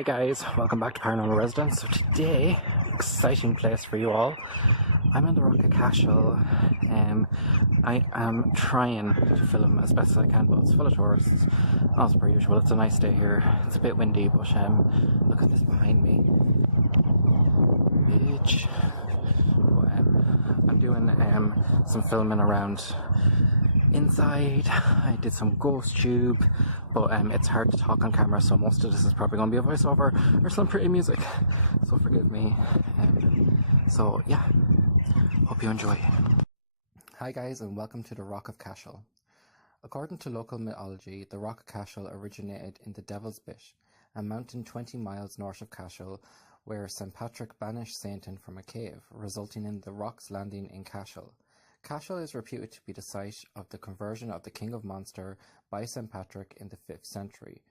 Hi guys, welcome back to Paranormal Residence. So today, exciting place for you all. I'm in the rock of Cashel. I am trying to film as best as I can, but it's full of tourists. As per usual, it's a nice day here. It's a bit windy, but look at this behind me. Beach. I'm doing some filming around inside. I did some ghost tube, but it's hard to talk on camera, so most of this is probably going to be a voiceover or some pretty music, so forgive me. So yeah, hope you enjoy. Hi guys, and welcome to the Rock of Cashel. According to local mythology, the Rock of Cashel originated in the Devil's Bit, a mountain 20 miles north of Cashel, where St. Patrick banished Satan from a cave, resulting in the rock's landing in Cashel. Cashel is reputed to be the site of the conversion of the King of Munster by St. Patrick in the 5th century.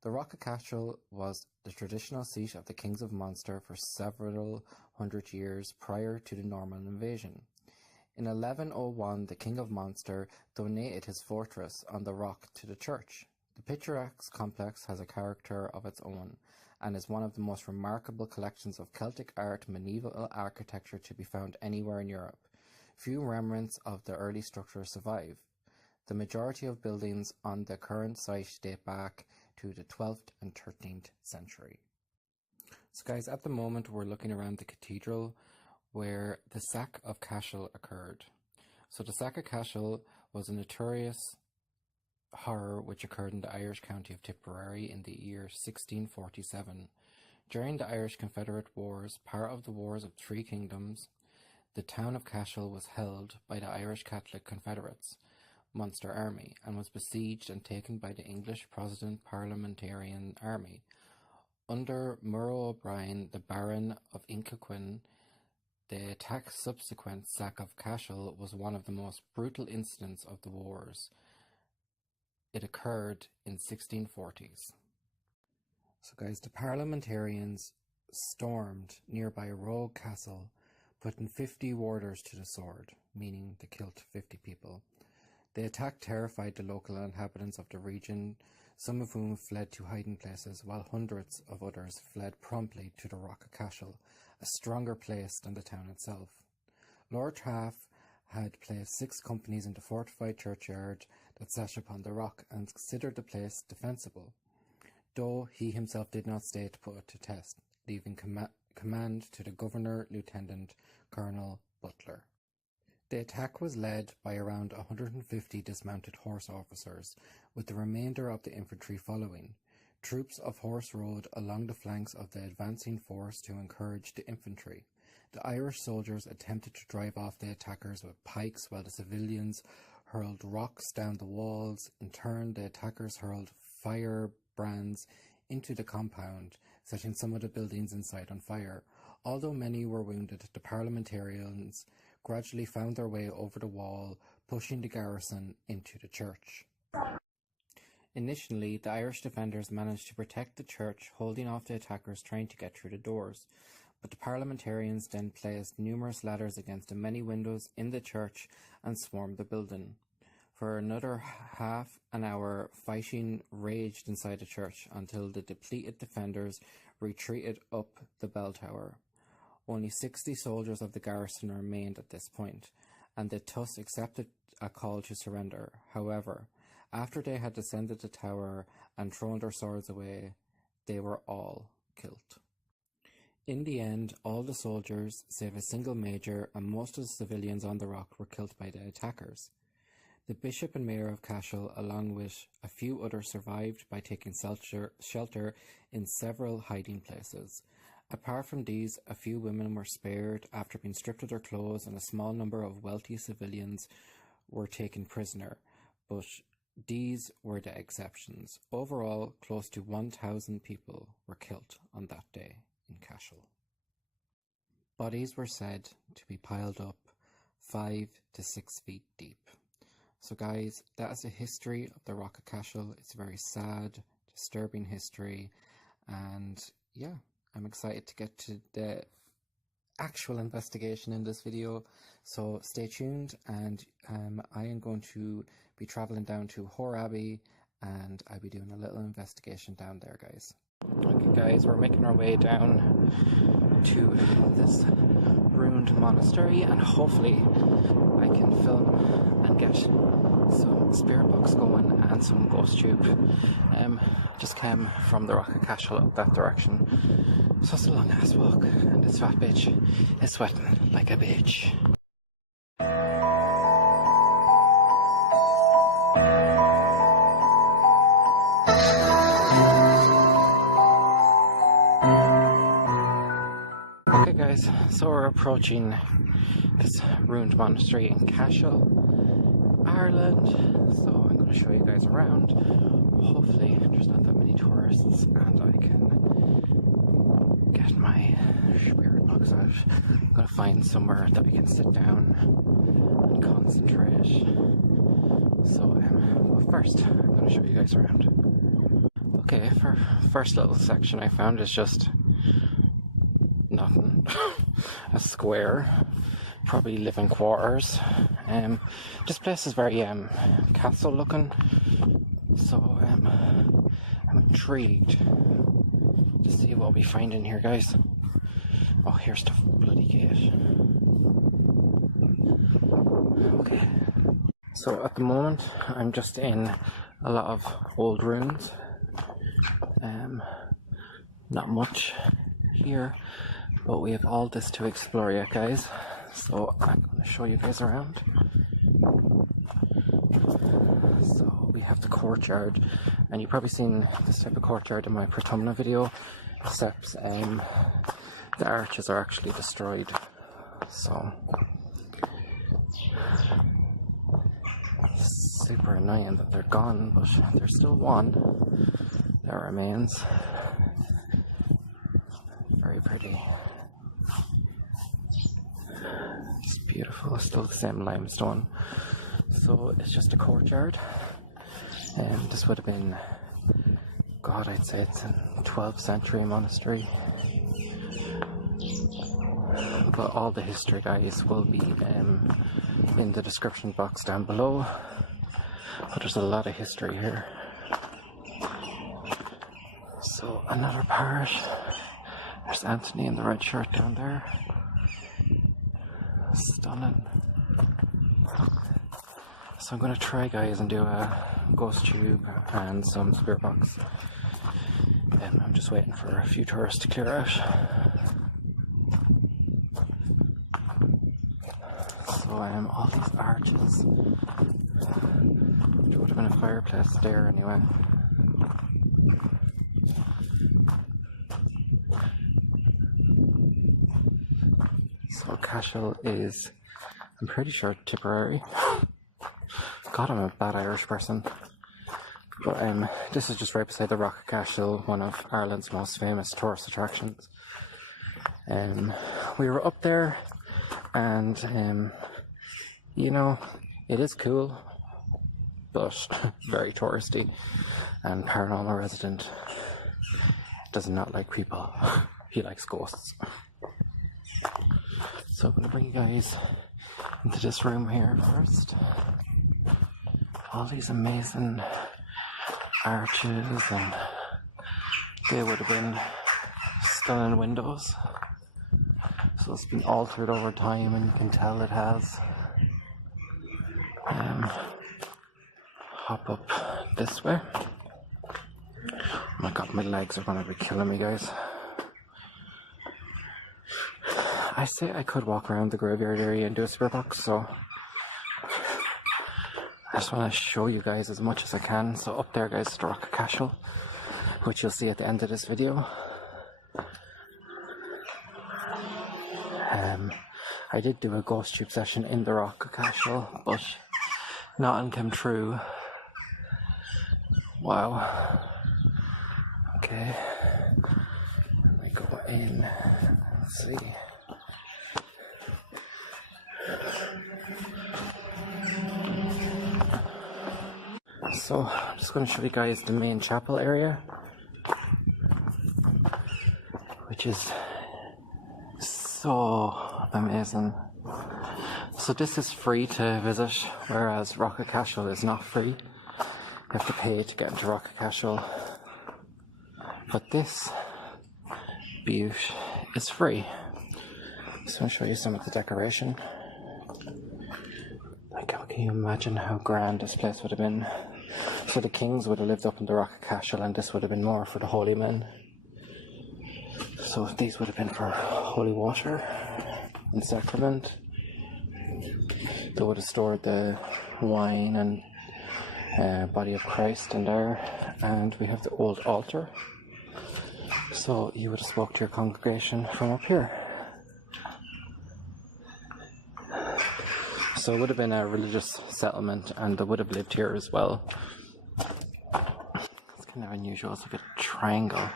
The Rock of Cashel was the traditional seat of the Kings of Munster for several hundred years prior to the Norman invasion. In 1101, the King of Munster donated his fortress on the rock to the church. The picturesque complex has a character of its own, and is one of the most remarkable collections of Celtic art medieval architecture to be found anywhere in Europe. Few remnants of the early structure survive. The majority of buildings on the current site date back to the 12th and 13th century. So guys, at the moment we're looking around the cathedral where the sack of Cashel occurred. So the sack of Cashel was a notorious horror which occurred in the Irish county of Tipperary in the year 1647. During the Irish Confederate Wars, part of the Wars of Three Kingdoms, the town of Cashel was held by the Irish Catholic Confederates Munster Army and was besieged and taken by the English Protestant Parliamentarian Army. Under Murrow O'Brien, the Baron of Inchiquin, the attack subsequent sack of Cashel was one of the most brutal incidents of the wars. It occurred in 1640s. So guys, the Parliamentarians stormed nearby Rogue Castle, putting 50 warders to the sword, meaning they killed 50 people. The attack terrified the local inhabitants of the region, some of whom fled to hiding places, while hundreds of others fled promptly to the Rock of Cashel, a stronger place than the town itself. Lord Taff had placed 6 companies in the fortified churchyard that sat upon the rock and considered the place defensible, though he himself did not stay to put it to test, leaving command to the Governor Lieutenant Colonel Butler. The attack was led by around 150 dismounted horse officers, with the remainder of the infantry following. Troops of horse rode along the flanks of the advancing force to encourage the infantry. The Irish soldiers attempted to drive off the attackers with pikes, while the civilians hurled rocks down the walls. In turn, the attackers hurled firebrands into the compound, setting some of the buildings inside on fire. Although many were wounded, the Parliamentarians gradually found their way over the wall, pushing the garrison into the church. Initially, the Irish defenders managed to protect the church, holding off the attackers trying to get through the doors. But the Parliamentarians then placed numerous ladders against the many windows in the church and swarmed the building. For another half an hour, fighting raged inside the church until the depleted defenders retreated up the bell tower. Only 60 soldiers of the garrison remained at this point, and they thus accepted a call to surrender. However, after they had descended the tower and thrown their swords away, they were all killed. In the end, all the soldiers, save a single major, and most of the civilians on the rock were killed by the attackers. The Bishop and Mayor of Cashel, along with a few others, survived by taking shelter in several hiding places. Apart from these, a few women were spared after being stripped of their clothes, and a small number of wealthy civilians were taken prisoner, but these were the exceptions. Overall, close to 1,000 people were killed on that day in Cashel. Bodies were said to be piled up 5 to 6 feet deep. So guys, that is the history of the Rock of Cashel. It's a very sad, disturbing history, and yeah, I'm excited to get to the actual investigation in this video, so stay tuned. And I am going to be traveling down to Hore Abbey and I'll be doing a little investigation down there, guys. Okay guys, we're making our way down to this ruined monastery, and hopefully I can film and get some spirit box going and some ghost tube. Just came from the Rock of Cashel up that direction, so it's a long ass walk, and this fat bitch is sweating like a bitch. Okay guys, so we're approaching this ruined monastery in Cashel, Ireland, so I'm going to show you guys around. Hopefully there's not that many tourists and I can get my spirit box out. I'm going to find somewhere that I can sit down and concentrate. So well, first I'm going to show you guys around. Okay, for first little section I found is just nothing. A square, probably living quarters. This place is very castle looking, so I'm intrigued to see what we find in here, guys. Oh, here's the bloody gate. Okay, so at the moment I'm just in a lot of old ruins. Not much here, but we have all this to explore yet, guys, so I'm going to show you guys around. So we have the courtyard, and you've probably seen this type of courtyard in my Paranormal video, except the arches are actually destroyed, so super annoying that they're gone, but there's still one that remains. Very pretty. It's beautiful, still the same limestone. So it's just a courtyard, and this would have been, God, I'd say it's a 12th century monastery. But all the history, guys, will be in the description box down below. But there's a lot of history here. So another parish. There's Anthony in the red shirt down there. Stunning. So I'm going to try, guys, and do a ghost tube and some spirit box. I'm just waiting for a few tourists to clear out. So all these arches. There would have been a fireplace there anyway. So Cashel is, I'm pretty sure, Tipperary. God, I'm a bad Irish person. But this is just right beside the Rock of Cashel, one of Ireland's most famous tourist attractions. We were up there, and you know, it is cool, but very touristy, and Paranormal resident does not like people. He likes ghosts. So I'm going to bring you guys into this room here first. All these amazing arches, and they would have been stunning windows. So it's been altered over time, and you can tell it has. Hop up this way. Oh my God, my legs are going to be killing me, guys. I say I could walk around the graveyard area and do a spirit box, so I just want to show you guys as much as I can. So up there, guys, is the Rock of Cashel, which you'll see at the end of this video. I did do a ghost tube session in the Rock of Cashel, but nothing came true. Wow. Okay. Let me go in and see. So I'm just going to show you guys the main chapel area, which is so amazing. So this is free to visit, whereas Rock of Cashel is not free. have to pay to get into Rock Cashel. But this beaut is free. So I'll show you some of the decoration. Like, how can you imagine how grand this place would have been? So the kings would have lived up in the Rock Cashel, and this would have been more for the holy men. So these would have been for holy water and sacrament. They would have stored the wine and body of Christ in there. And we have the old altar. So you would have spoke to your congregation from up here. So it would have been a religious settlement, and they would have lived here as well. It's kind of unusual. It's like a triangle.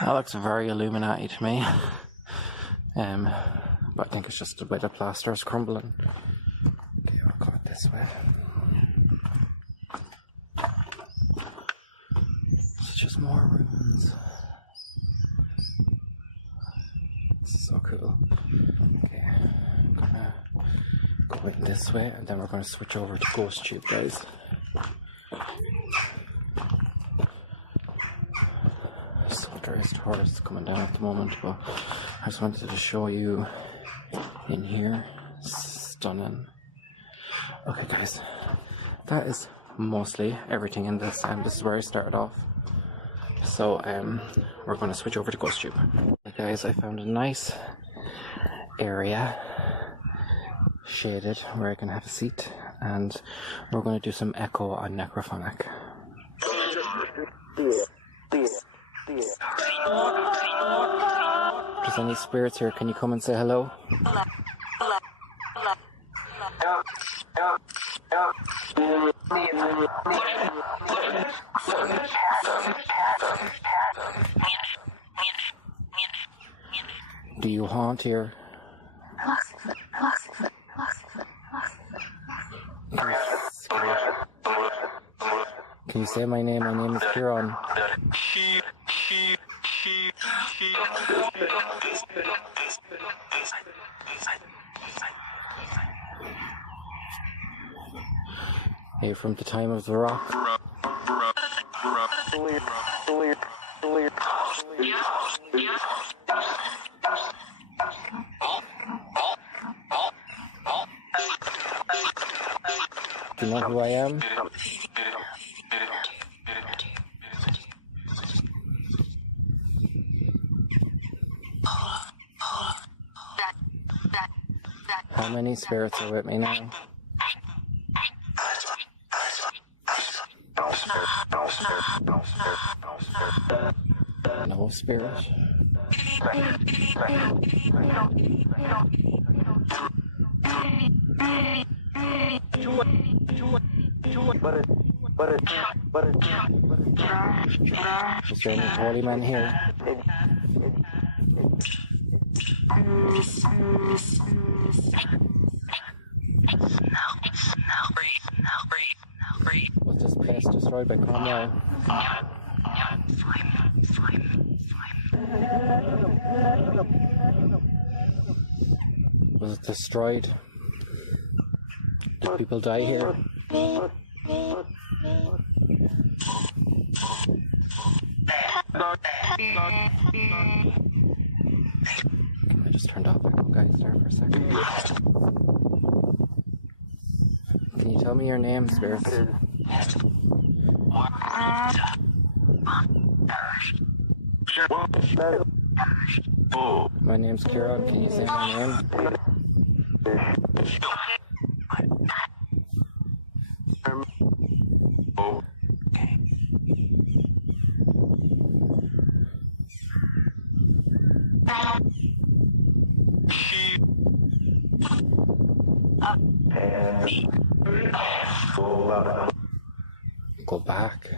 That looks very Illuminati to me. But I think it's just the way the plaster is crumbling. Okay, we'll go this way. It's just more ruins. This is so cool. Okay, I'm gonna go in this way, and then we're gonna switch over to Ghost Tube, guys. There is tourists coming down at the moment, but I just wanted to show you in here. Stunning. Okay, guys, that is mostly everything in this. This is where I started off. So we're going to switch over to Ghost Tube. Okay, guys, I found a nice area shaded where I can have a seat, and we're going to do some echo on necrophonic. If there's any spirits here, can you come and say hello? Do you haunt here? Can you say my name? My name is Kieran. Hey, from the time of the rock. Do you know who I am? How many spirits are with me now? No spirit. Is there any holy man here? Was this place destroyed by Cromwell? Was it destroyed? Did people die here? I just turned off echo, guys, there for a second. Can you tell me your name, spirits? My name's Kieran. Can you say my name? Go back.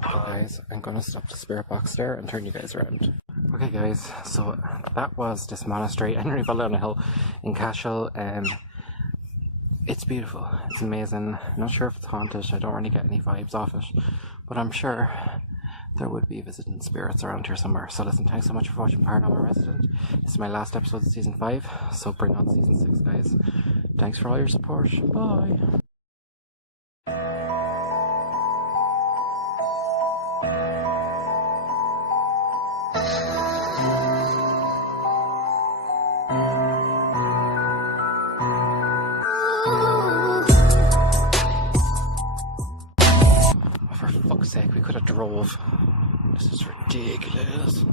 Guys, I'm gonna stop the spirit box there and turn you guys around. Okay guys, so that was this monastery in Hill in Cashel. It's beautiful, it's amazing. I'm not sure if it's haunted, I don't really get any vibes off it, but I'm sure there would be visiting spirits around here somewhere. So listen, thanks so much for watching Paranormal Resident. This is my last episode of season 5, so bring on season 6, guys. Thanks for all your support. Bye. For fuck's sake, we could have drove. This is ridiculous.